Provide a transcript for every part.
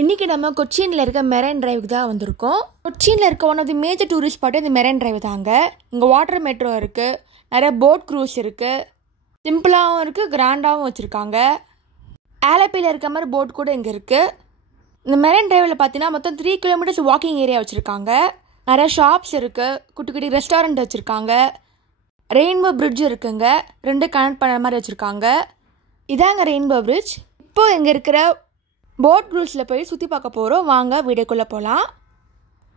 இன்றைக்கி நம்ம கொச்சினில் இருக்க மெரைன் டிரைவுக்கு தான் வந்திருக்கோம். கொச்சினில் இருக்க one of the major tourist spot இந்த மெரைன் டிரைவ் தாங்க. இங்கே வாட்டர் மெட்ரோ இருக்குது, நிறைய போட் க்ரூஸ் இருக்குது, சிம்பிளாகவும் இருக்குது, கிராண்டாகவும் வச்சுருக்காங்க. ஆலப்பியில் இருக்க மாதிரி போட் கூட இங்கே இருக்குது. இந்த மெரைன் டிரைவில் பார்த்தீங்கன்னா மொத்தம் 3 கிலோமீட்டர்ஸ் வாக்கிங் ஏரியா வச்சுருக்காங்க. நிறைய ஷாப்ஸ் இருக்குது, குட்டி குட்டி ரெஸ்டாரண்ட் வச்சுருக்காங்க, ரெயின்போ பிரிட்ஜ் இருக்குங்க, 2 கனெக்ட் பண்ணுற மாதிரி வச்சுருக்காங்க. இதாங்க ரெயின்போ பிரிட்ஜ். இப்போது இங்கே இருக்கிற போட் க்ரூஸில் போய் சுற்றி பார்க்க போகிறோம். வாங்க வீடியோக்குள்ளே போகலாம்.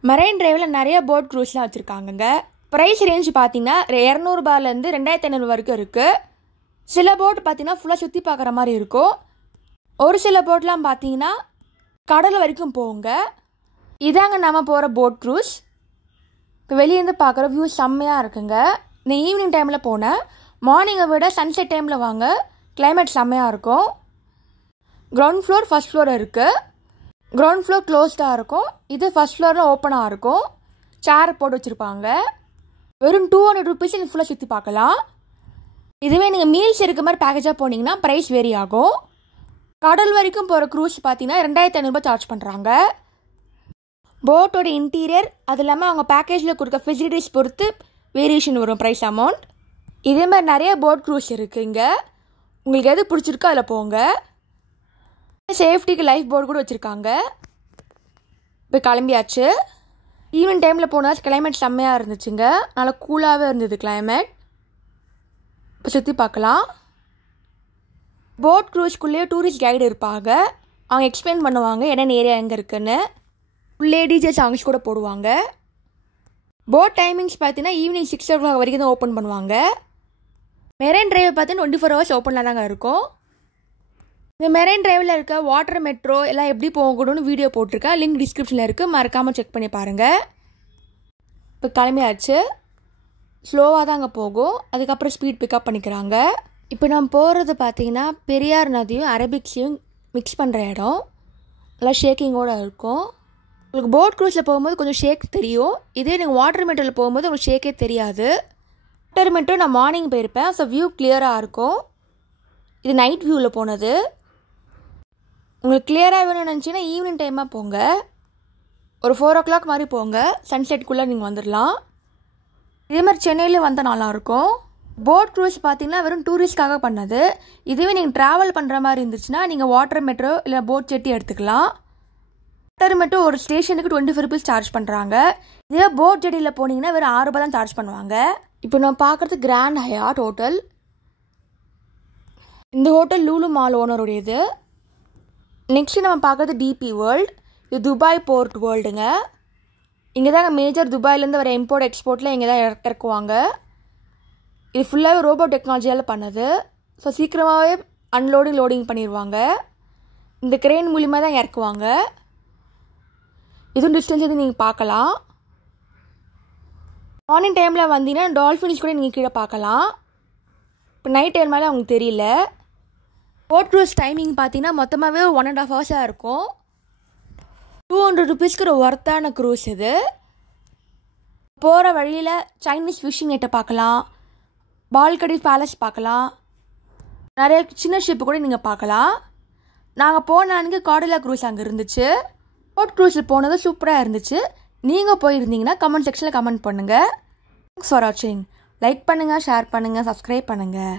மெரைன் டிரைவில் நிறைய போட் க்ரூஸ்லாம் வச்சுருக்காங்கங்க. ப்ரைஸ் ரேஞ்ச் பார்த்தீங்கன்னா 200 ரூபாயிலேருந்து 2500 வரைக்கும் இருக்குது. சில போட் பார்த்தீங்கன்னா ஃபுல்லாக சுற்றி பார்க்குற மாதிரி இருக்கும். ஒரு சில போட்லாம் பார்த்தீங்கன்னா கடல் வரைக்கும் போங்க. இதாங்க நம்ம போகிற போட் க்ரூஸ். இப்போ வெளியேருந்து பார்க்குற வியூ செம்மையாக இருக்குங்க. இந்த ஈவினிங் டைமில் போனேன். மார்னிங்கை விட சன்செட் டைமில் வாங்க, கிளைமேட் செம்மையாக இருக்கும். கிரவுண்ட் ஃப்ளோர், ஃபஸ்ட் ஃப்ளோர் இருக்குது. கிரவுண்ட் ஃப்ளோர் க்ளோஸ்டாக இருக்கும், இது ஃபஸ்ட் ஃப்ளோரில் ஓப்பனாக இருக்கும். சேர் போட்டு வச்சுருப்பாங்க. வெறும் 200 ருபீஸ் இந்த ஃபுல்லாக சுற்றி பார்க்கலாம். இதுவே நீங்கள் மீல்ஸ் இருக்க மாதிரி பேக்கேஜாக போனீங்கன்னா ப்ரைஸ் வேரி ஆகும். கடல் வரைக்கும் போகிற க்ரூஸ் பார்த்தீங்கன்னா 2500 ரூபாய் சார்ஜ் பண்ணுறாங்க. போட்டோட இன்டீரியர் அது இல்லாமல் அவங்க பேக்கேஜில் கொடுக்க ஃபெசிலிட்டிஸ் பொறுத்து வேரியேஷன் வரும் ப்ரைஸ் அமௌண்ட். இதே மாதிரி நிறைய போட் க்ரூஸ் இருக்குது இங்கே. உங்களுக்கு எது பிடிச்சிருக்கோ அதில் போங்க. சேஃப்டிக்கு லைஃப் போர்டு கூட வச்சுருக்காங்க. இப்போ கிளம்பியாச்சு. ஈவினிங் டைமில் போனால் கிளைமேட் செம்மையாக இருந்துச்சுங்க. நல்லா கூலாகவே இருந்தது கிளைமேட். இப்போ சுற்றி பார்க்கலாம். போட் க்ரூஸ்க்குள்ளேயே டூரிஸ்ட் கைடு இருப்பாங்க. அவங்க எக்ஸ்பிளைன் பண்ணுவாங்க என்னென்ன ஏரியா எங்கே இருக்குன்னு. உள்ளே டிஜே சாங்ஸ் கூட போடுவாங்க. போட் டைமிங்ஸ் பார்த்தீங்கன்னா ஈவினிங் 6 o'clock வரைக்கும் தான் ஓப்பன் பண்ணுவாங்க. மெரைன் டிரைவ் பார்த்தீங்கன்னா 24 hours ஓப்பனில் தாங்க இருக்கும். இந்த மெரைன் டிரைவில் இருக்க வாட்டர் மெட்ரோ எல்லாம் எப்படி போகணும்னு வீடியோ போட்டிருக்கேன். லிங்க் டிஸ்கிரிப்ஷனில் இருக்குது, மறக்காமல் செக் பண்ணி பாருங்கள். இப்போ கிளம்பியாச்சு. ஸ்லோவாக தான் அங்கே போகும், அதுக்கப்புறம் ஸ்பீட் பிக்கப் பண்ணிக்கிறாங்க. இப்போ நம்ம போகிறது பார்த்தீங்கன்னா பெரியார் நதியும் அரபிக்ஸையும் மிக்ஸ் பண்ணுற இடம். நல்லா ஷேக்கிங்கோடு இருக்கும். உங்களுக்கு போட் க்ரூஸில் போகும்போது கொஞ்சம் ஷேக் தெரியும். இதே நீங்கள் வாட்டர் மெட்ரோவில் போகும்போது உங்களுக்கு ஷேக்கே தெரியாது. வாட்டர் மெட்ரோ நான் மார்னிங் போயிருப்பேன், ஸோ வியூ கிளியராக இருக்கும். இது நைட் வியூவில் போனது. உங்களுக்கு கிளியராக வேணும்னு நினச்சிங்கன்னா ஈவினிங் டைமாக போங்க. ஒரு 4 o'clock மாதிரி போங்க, சன்செட்குள்ளே நீங்கள் வந்துடலாம். இதே மாதிரி சென்னையில் வந்தால் நல்லாயிருக்கும். போட் க்ரூஸ் பார்த்தீங்கன்னா வெறும் டூரிஸ்ட்காக பண்ணது. இதுவே நீங்கள் ட்ராவல் பண்ணுற மாதிரி இருந்துச்சுன்னா நீங்கள் வாட்டர் மெட்ரோ இல்லை போட் செட்டி எடுத்துக்கலாம். வாட்டர் மெட்ரோ ஒரு ஸ்டேஷனுக்கு 25 rupees சார்ஜ் பண்ணுறாங்க. இதே போட் ஜெட்டியில் போனீங்கன்னா வெறும் 6 ரூபாய் தான் சார்ஜ் பண்ணுவாங்க. இப்போ நான் பார்க்குறது கிராண்ட் ஹயாட் ஹோட்டல். இந்த ஹோட்டல் லூலு மால் ஓனருடையது. நெக்ஸ்ட்டு நம்ம பார்க்குறது டிபி வேர்ல்டு. இது துபாய் போர்ட் வேர்ல்டுங்க. இங்கே தாங்க மேஜர் துபாயிலேருந்து வர இம்போர்ட் எக்ஸ்போர்ட்டில் இங்கே தான் இறக்குவாங்க. இது ஃபுல்லாகவே ரோபோ டெக்னாலஜியால் பண்ணது. ஸோ சீக்கிரமாகவே அன்லோடிங் லோடிங் பண்ணிடுவாங்க. இந்த கிரெயின் மூலிமா தான் இறக்குவாங்க. இதுவும் டிஸ்டன்ஸ் இது நீங்கள் பார்க்கலாம். மார்னிங் டைமில் வந்தீங்கன்னா டால்ஃபின்ஸ் கூட நீங்கள் கீழே பார்க்கலாம். இப்போ நைட் டைம் மேலே அவங்களுக்கு தெரியல. போட் க்ரூஸ் டைமிங் பார்த்தீங்கன்னா மொத்தமாகவே 1.5 hours இருக்கும். 200 rupeesக்கு ஒரு ஒர்த்தான க்ரூஸ் இது. போகிற வழியில் சைனீஸ் ஃபிஷிங் நெட்டை பார்க்கலாம், பால்கடி பேலஸ் பார்க்கலாம், நிறைய சின்ன ஷிப்பு கூட நீங்கள் பார்க்கலாம். நாங்கள் போன அன்றைக்கி கார்டிலா க்ரூஸ் அங்கே இருந்துச்சு. போட் க்ரூஸில் போனது சூப்பராக இருந்துச்சு. நீங்கள் போயிருந்தீங்கன்னா கமெண்ட் செக்ஷனில் கமெண்ட் பண்ணுங்கள். தேங்க்ஸ் ஃபார் வாட்சிங். லைக் பண்ணுங்கள், ஷேர் பண்ணுங்கள், சப்ஸ்கிரைப் பண்ணுங்கள்.